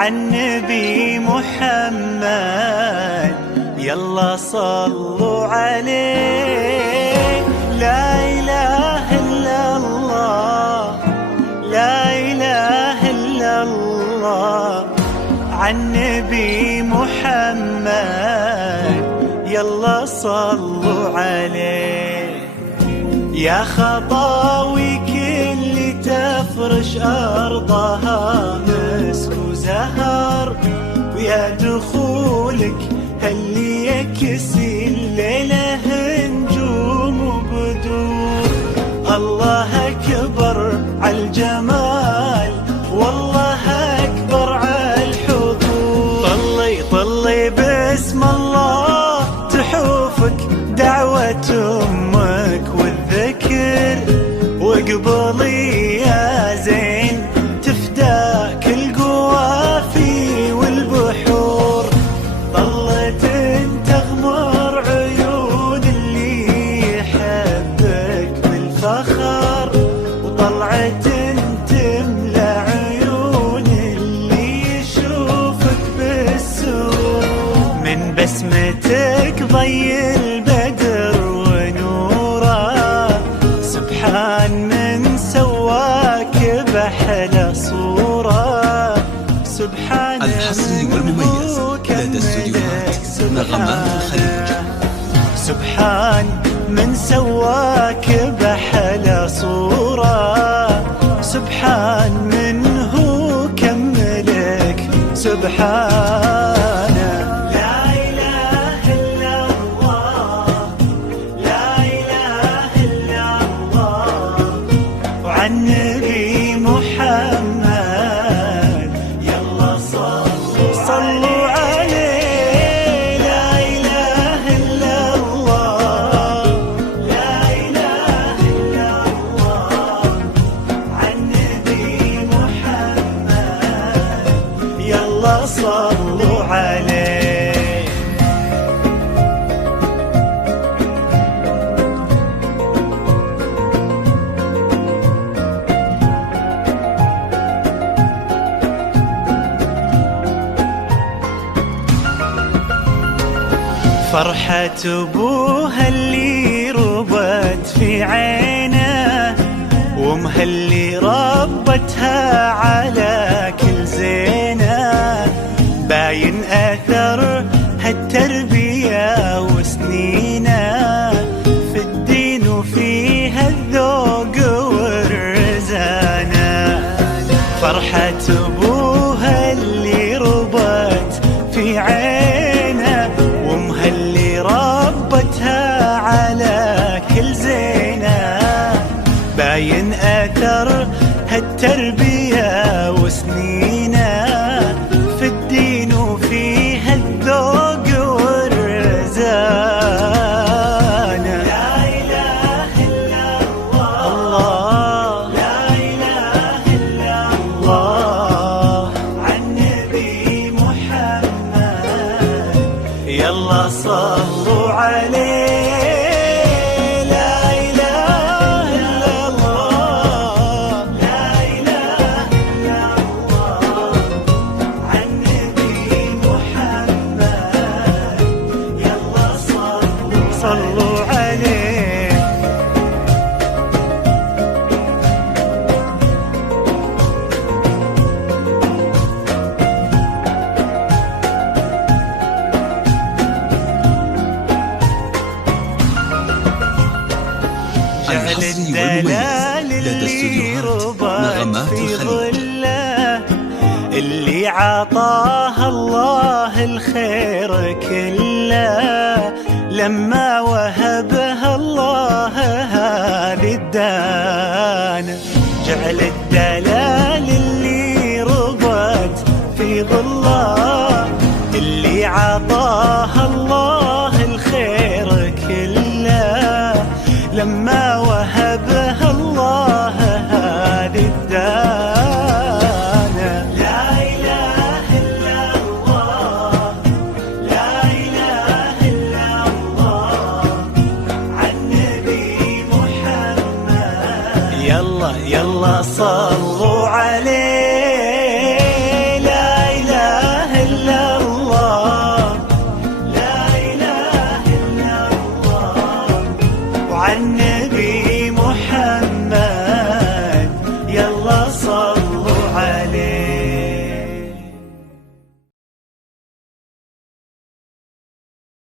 عالنبي محمد يلا صلوا عليه. لا إله إلا الله، لا إله إلا الله، عالنبي محمد يلا صلوا عليه. يا خطاوي كل تفرش أرضها مسك وزهر، ويا دخولك اللي يكسي الليلة نجوم وبدور. الله أكبر عالجمال، والله أكبر عالحضور. طلي طلي باسم الله تحوفك دعوة أمك والذكر، وقبلي يا زين تفداك القوافي والبحور. ظلت تغمر عيون اللي يحبك بالفخر، وطلعت تملى عيون اللي يشوفك بالسرور. من بسمتك ضي البدر ونوره، سبحان من سواك بأحلى صورة. سبحان الحصري والمميز لدى استديوهات نغمات الخليج. سبحان من سواك بأحلى صورة، سبحان من هو كملك سبحان. لا إله إلا الله، لا إله إلا الله، وعالنبي محمد يلا صلوا عليه. لا إله إلا الله، لا إله إلا الله، عالنبي محمد يلا صلوا عليه. فرحة أبوها اللي ربت في عينه، وامها اللي ربتها على كل زينه. باين أثر هالتربية وسنينه في الدين وفيها الذوق والرزانة. فرحة أبوها اللي ربت في عينه، وامها اللي ربتها على كل زينة. باين أثر هالتربية وسنينه في الدين وفيها الذوق والرزانة. لا إله إلا الله، لا إله إلا الله، عالنبي محمد يلا صلوا عليه. لا إله إلا الله، لا إله إلا الله، عالنبي محمد يلا صلوا عليه. جعل الدلال اللي ربط في ظله، اللي عطاها الله الخير كله، لما وهبها الله هذه الدانة. جعل الدلال اللي ربط في ظله، اللي عطاها الله الخير كله، لما وهبها الله هذه الدانة. لا إله إلا الله، لا إله إلا الله، عالنبي محمد يلا يلا صلوا عليه. لا إله عالنبي